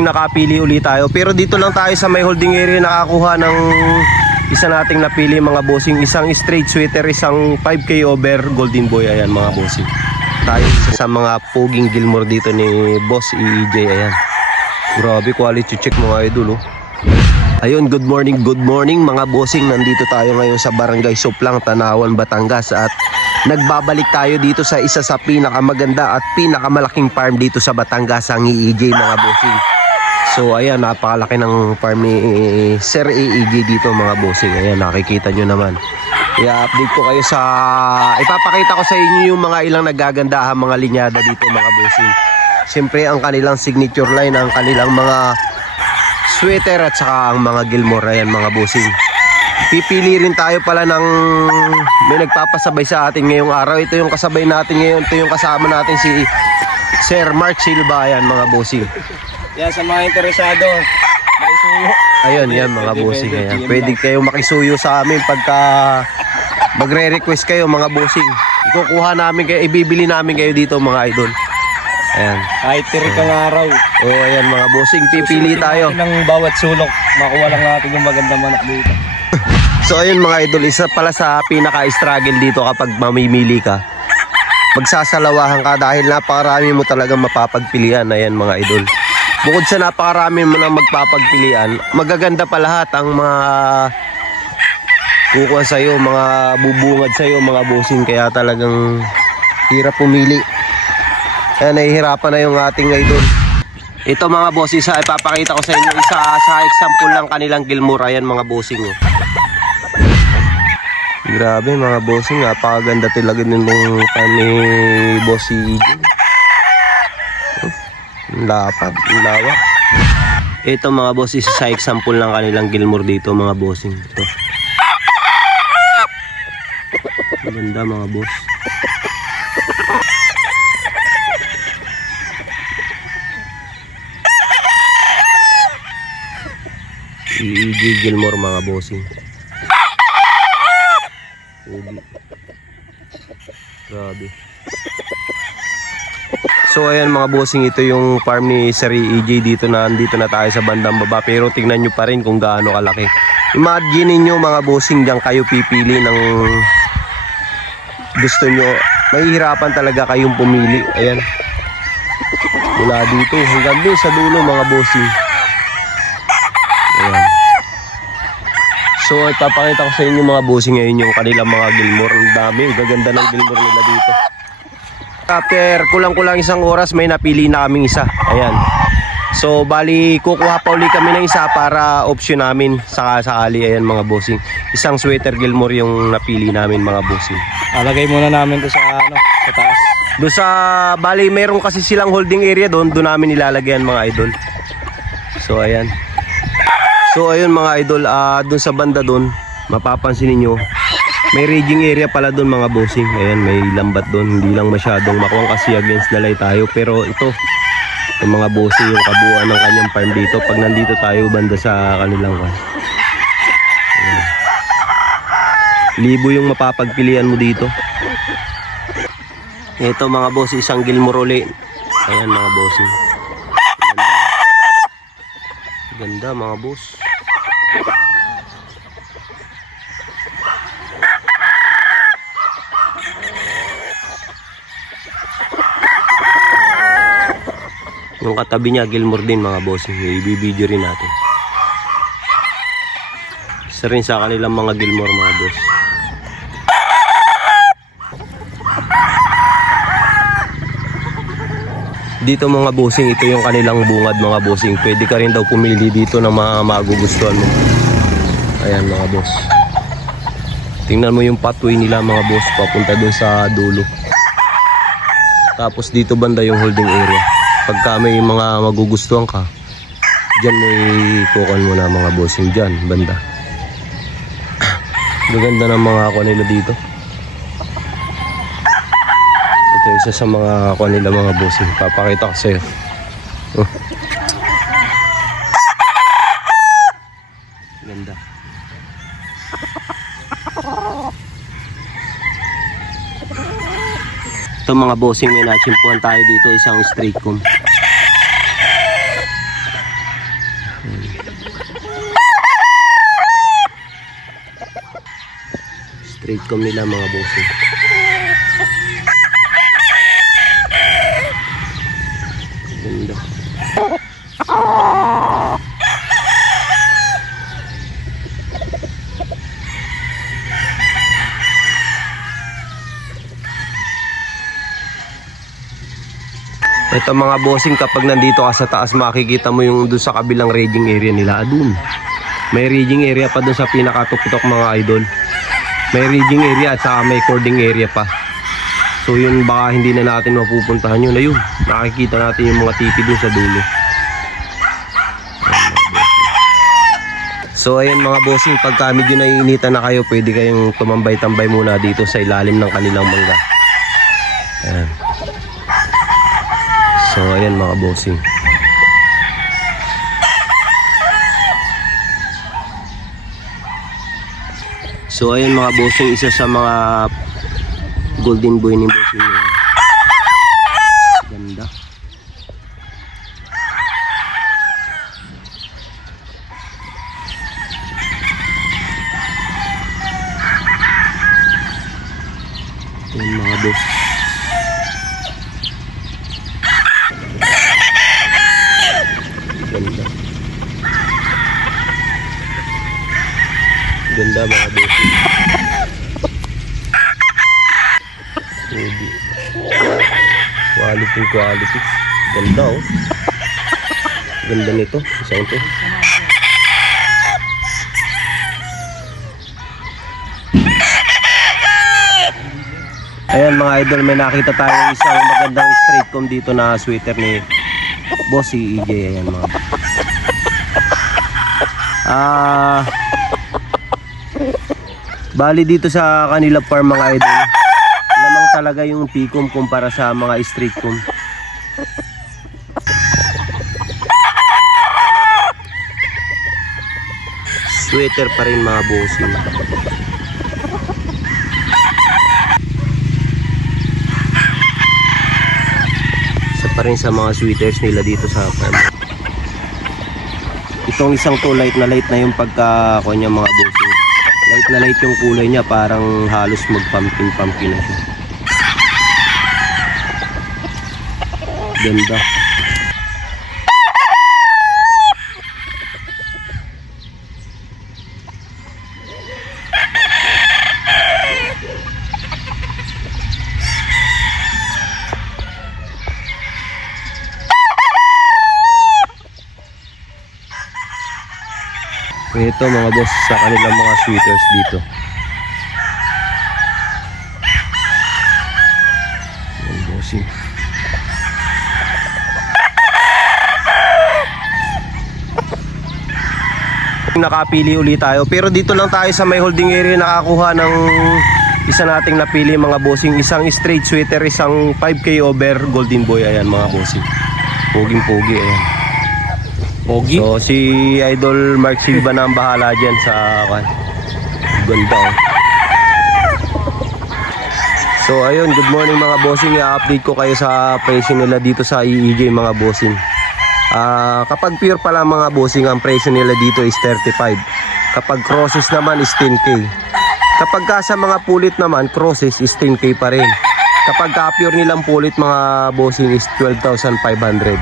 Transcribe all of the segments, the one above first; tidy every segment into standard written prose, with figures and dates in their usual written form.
Nakapili ulit tayo, pero dito lang tayo sa may holding area nakakuha ng isa nating napili mga bossing. Isang straight sweater, isang 5K over golden boy. Ayan mga bossing, tayo sa mga poging Gilmore dito ni Boss EJ. Ayan, grabe quality check mga idol oh. Ayun, good morning mga bossing. Nandito tayo ngayon sa Barangay Suplang, Tanawan, Batangas, at nagbabalik tayo dito sa isa sa pinakamaganda at pinakamalaking farm dito sa Batangas, ang EJ mga bossing. So ayan, napakalaki ng farm ni Sir EJ dito mga bossing. Ayan, nakikita nyo naman. I-update ko kayo sa, ipapakita ko sa inyo yung mga ilang nagagandahan mga linyada dito mga bossing. Siyempre ang kanilang signature line, ang kanilang mga sweater at saka ang mga Gilmore. Ayan mga bossing, pipili rin tayo pala ng may nagpapasabay sa atin ngayong araw. Ito yung kasabay natin ngayon, ito yung kasama natin si Sir Mark Silva. Ayan mga bossing, yan sa mga interesado, makisuyo. Ayun, yan mga bossing. Ayan, pwede kayo makisuyo sa amin pagka magre-request kayo mga bossing. Ikukuha namin kayo, ibibili namin kayo dito mga idol. Ayan, Kahit tirik ang araw. oh ayan mga bossing, pipili tayo ng bawat sulok, makuha lang natin yung magandang manok dito. So ayun mga idol, isa pala sa pinaka-struggle dito kapag mamimili ka, magsasalawahan ka dahil napakarami mo talagang mapapagpilian. Ayan mga idol, bukod sa napakarami mo nang magpapagpilian, magaganda pa lahat ang mga kukuha sa'yo, mga bubungad sa'yo mga bossing. Kaya talagang hirap pumili. Kaya nahihirapan na yung ating idol. Ito mga bossing, sa ipapakita ko sa inyo isa sa example ng kanilang Gilmore. Ayan mga bossing oh. Grabe mga bossing, napakaganda talaga nitong ni Boss EJ. Lapad, lawak. Ito mga boss, isa sa example ng kanilang Gilmore dito mga bossing. Ito, maganda mga boss. EJ Gilmore mga bossing. Grabe. So ayan mga bossing, ito yung farm ni Sir EJ dito na, andito na tayo sa bandang baba, pero tingnan nyo pa rin kung gaano kalaki. Imagine niyo mga bossing, diyan kayo pipili ng gusto nyo. Mahihirapan talaga kayong pumili. Ayan, mula dito hanggang doon sa dulo mga bossing. Ayan. So ipapakita ko sa inyo mga bossing ngayon yung kanilang mga Gilmore. Ang dami, ang gaganda ng Gilmore nila dito. After kulang-kulang isang oras, may napili na kaming isa. Ayan. So bali kukuha pa uli kami ng isa para option namin sakali. Ayan mga bossing, isang sweater Gilmore yung napili namin mga bossing. Alagay muna namin to sa sa taas. Doon sa bali meron kasi silang holding area doon namin ilalagyan mga idol. So ayan. So ayun mga idol, doon sa banda doon, mapapansin niyo may raging area pala doon mga bossing. Ayan, may lambat doon, hindi lang masyadong makuwang kasi against the light tayo. Pero ito, yung mga bossing, yung kabuuan ng kanyang farm dito pag nandito tayo banda sa kanilang farm. Ayan. Libo yung mapapagpilian mo dito. Ito mga boss, isang Gilmore uli. Ayan mga bossing, ganda mga boss. Yung katabi niya Gilmore din mga bossing, i-video rin natin. Isa rin sa kanilang mga Gilmore mga boss. Dito mga bossing, ito yung kanilang bungad mga bossing. Pwede ka rin daw pumili dito ng mga magugustuhan mo. Ayan mga boss, tingnan mo yung pathway nila mga boss, papunta dun sa dulo. Tapos dito banda yung holding area. Pagka may mga magugustuhan ka, dyan mo ikukuhan mo na mga bossing, dyan banda. Maganda ng mga ako nila dito. Ito isa sa mga ako nila mga bossing, papakita ko sa'yo. Ganda. Ito mga bossing, may natsimpuan tayo dito, isang straight comb. straight comb nila mga bossing. Ganda. Ito mga bossing, kapag nandito ka sa taas, makikita mo yung doon sa kabilang raging area nila. Doon. May raging area pa doon sa pinakatuktok mga idol. May raging area at saka may cording area pa. So yun, baka hindi na natin mapupuntahan yun. Ayun, nakikita natin yung mga tipi doon sa dulo. So ayan mga bossing, pagka medyo naiinitan na kayo, pwede kayong tumambay-tambay muna dito sa ilalim ng kanilang mangga. Ayan. So ayan mga bossing. So ayan mga bossing, isa sa mga golden boy ni bossing yan. Ganda. Ayan mga boss. Ganda. Ganda mga bossing. Quality. Ganda oh. Ganda nito. Isang ito. Ayan mga idol, may nakita tayong isang magandang straight comb dito na sweater ni Bossy EJ. Ayan mga. Bali dito sa kanila farm mga idol, lamang talaga yung P-comb kumpara sa mga straight comb. Sweater pa rin mga bossing. Isa pa rin sa mga sweaters nila dito sa farm. Itong isang to light na yung pagka niya mga bossing. Light na light yung kulay niya, parang halos mag-pumpkin na siya. Ganda. Ito mga boss sa kanilang mga sweaters dito. Ayan bossing. Nakapili ulit tayo, pero dito lang tayo sa may holding area nakakuha ng isa nating napili mga bossing. Isang straight sweater, isang 5K over golden boy. Ayan mga bossing. Poging-pogi ayan. Pogi? So si Idol Mark Silva na ang bahala dyan sa ganda oh. So ayun, good morning mga bossing. I-update ko kayo sa presyo nila dito sa EEJ mga bossing. Kapag pure pala mga bossing, ang presyo nila dito is 35. Kapag crosses naman is 10K. Kapag ka sa mga pulit naman, crosses is 10K pa rin. Kapag ka pure nilang pulit mga bossing is 12,500.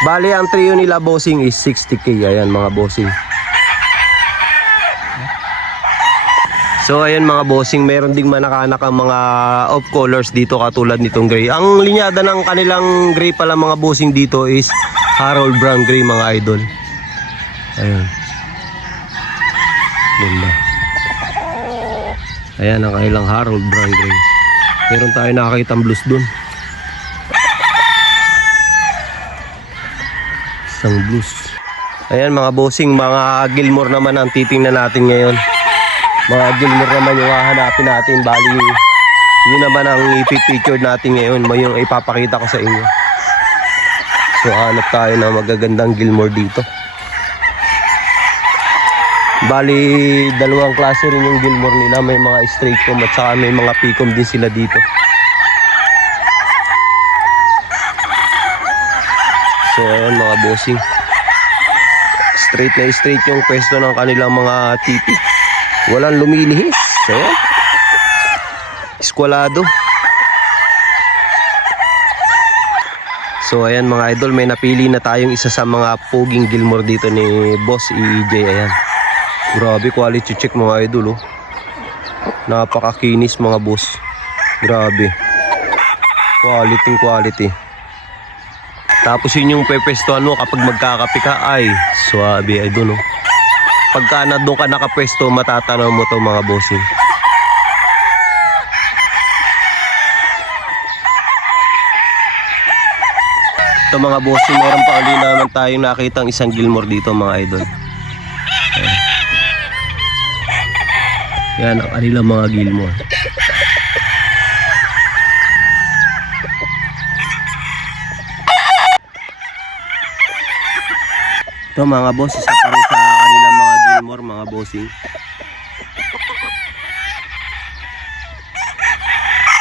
Bali ang trio nila bossing is 60K. Ayan mga bossing. So ayan mga bossing, meron ding manakanak ang mga off colors dito katulad nitong gray. Ang linyada ng kanilang gray pala mga bossing dito is Harold Brown Gray mga idol. Ayan. Ganda. Ayan ang kanilang Harold Brown Gray. Meron tayo nakakitang blues dun. Isang blues. Ayan mga bossing, mga Gilmore naman ang titingnan natin ngayon. Mga Gilmore naman yung hahanapin natin. Bali, yun naman ang ipipicture natin ngayon. Yung ipapakita ko sa inyo. So hanap tayo ng magagandang Gilmore dito. Bali, dalawang klase rin yung Gilmore nila. May mga straight comb at saka may mga P-comb din sila dito. So ayan mga bossing, straight na straight yung pwesto ng kanilang mga tipi. Walang lumilihis. So Eskwalado. So ayan mga idol, may napili na tayong isa sa mga poging Gilmore dito ni Boss EJ. Ayan. Grabe, quality check mga idol, oh. Napakakinis mga boss. Grabe. Quality. Tapos yun yung pepwestuhan mo kapag magkakape ka. Ay, swabe idol, oh. Pagka na doon ka nakapwesto, matatanaw mo to mga bossing. Ito mga bossing, meron pa ulit naman tayong nakitang isang Gilmore dito mga idol. Yan ang kanilang mga Gilmore. Ito mga boss, isa pa rin sa kanilang mga Gilmore mga bossing.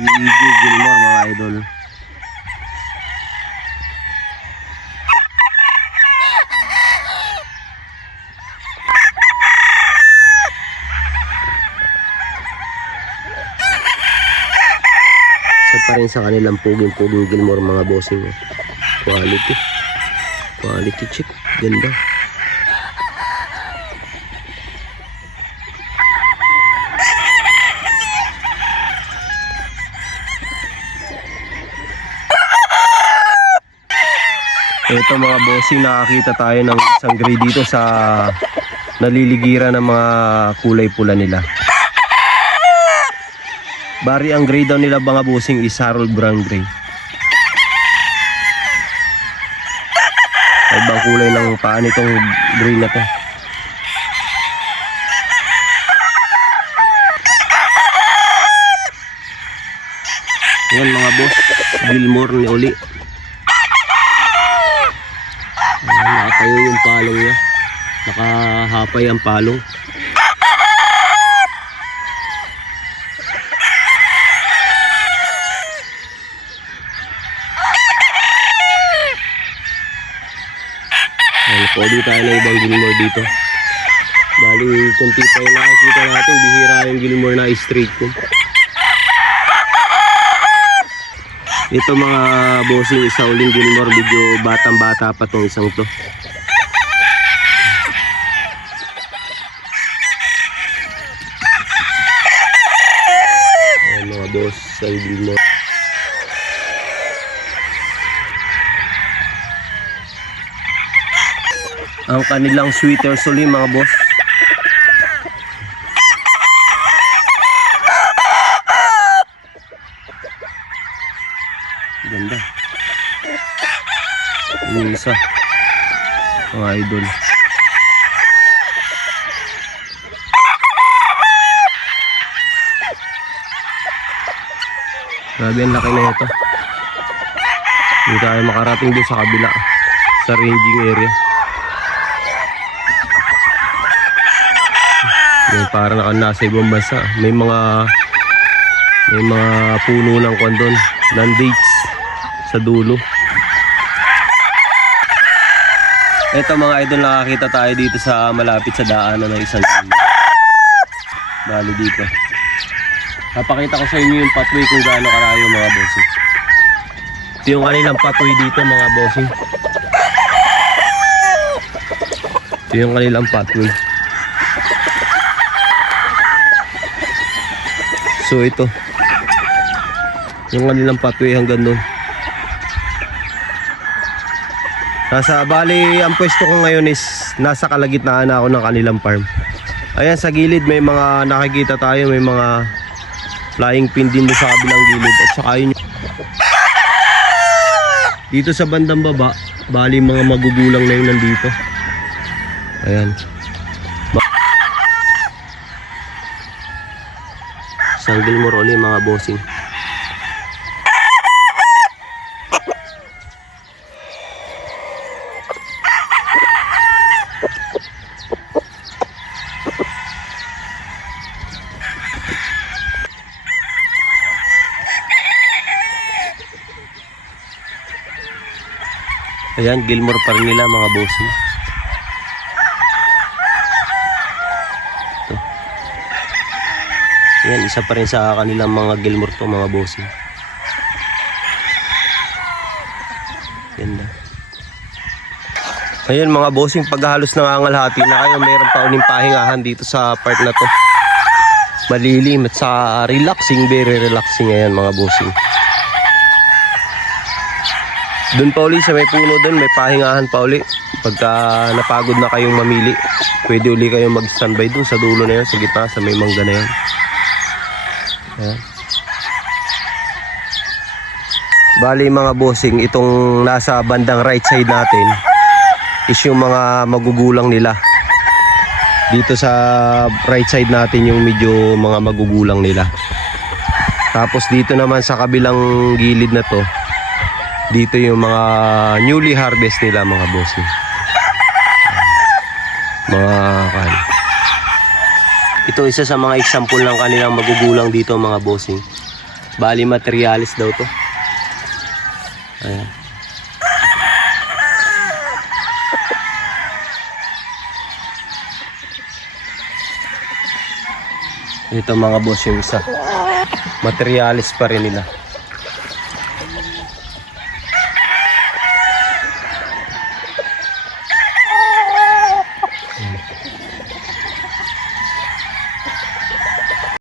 EJ Gilmore mga idol. Pa rin sa kanilang puging Gilmore mga bossing. Quality check, ganda. Ito mga bossing, nakakita tayo ng isang gray dito sa naliligiran ng mga kulay pula nila. Bari ang gray daw nila mga bossing is Harold Brown Gray. Ay bang kulay ng paa nitong gray na to. Yan mga boss, Gilmore ni Oli. Nakatayo yung palong niya. Nakahapay ang palong. Pwede tayo na ibang Gilmore dito. Bali, kunti pa yung nakikita natin. Bihira yung Gilmore na straight ko. Ito mga bossing, isa uling Gilmore. Medyo batang-bata pa tong isang to. Ayan mga boss, isang Gilmore. Ang kanilang sweater suli mga boss. Ganda. Yung isa, mga idol. Grabe ang laki na ito. Hindi tayo makarating doon sa kabila, sa ranging area. Yung parang nasa ibang bansa. May mga puno ng kondon, ng dates sa dulo. Ito mga idol, nakakita tayo dito sa malapit sa daanan ng isang Gilmore. Bali dito. Papakita ko sa inyo yung pathway kung gaano karayo mga bossing. Ito yung kanilang pathway dito mga bossing. Ito yung kanilang pathway. So ito yung kanilang pathway hanggang doon. Bali ang pwesto ko ngayon is nasa kalagitnaan ako ng kanilang farm. Ayan sa gilid may mga nakikita tayo, may mga flying pin din sa kabilang gilid. At saka yun dito sa bandang baba, bali mga magugulang na yun nandito. Ayan. Isang Gilmore ulit mga bossing. Ayan, Gilmore pa rin nila mga bossing. Ito. Yan, isa pa rin sa kanilang mga Gilmore to, mga bossing. Ganda. Ayun mga bossing, pag halos nangangalhati na kayo, mayroon pa uling pahingahan dito sa part na to. Malilim at sa relaxing, very relaxing. Ayan mga bossing. Doon pa uli sa may puno doon, may pahingahan pa uli. Pagka napagod na kayong mamili, pwede uli kayong mag-standby doon sa dulo na yun, sa gitna, sa may mangga na yun. Ayan. Bali mga bossing, itong nasa bandang right side natin is yung mga magugulang nila. Dito sa right side natin yung medyo mga magugulang nila. Tapos dito naman sa kabilang gilid na to, dito yung mga newly harvest nila mga bossing. Mga kan. Ito isa sa mga example ng kanilang magugulang dito mga bossing. Bali materialis daw to. Ayan. Ito mga boss yung isa. Materialis pa rin nila.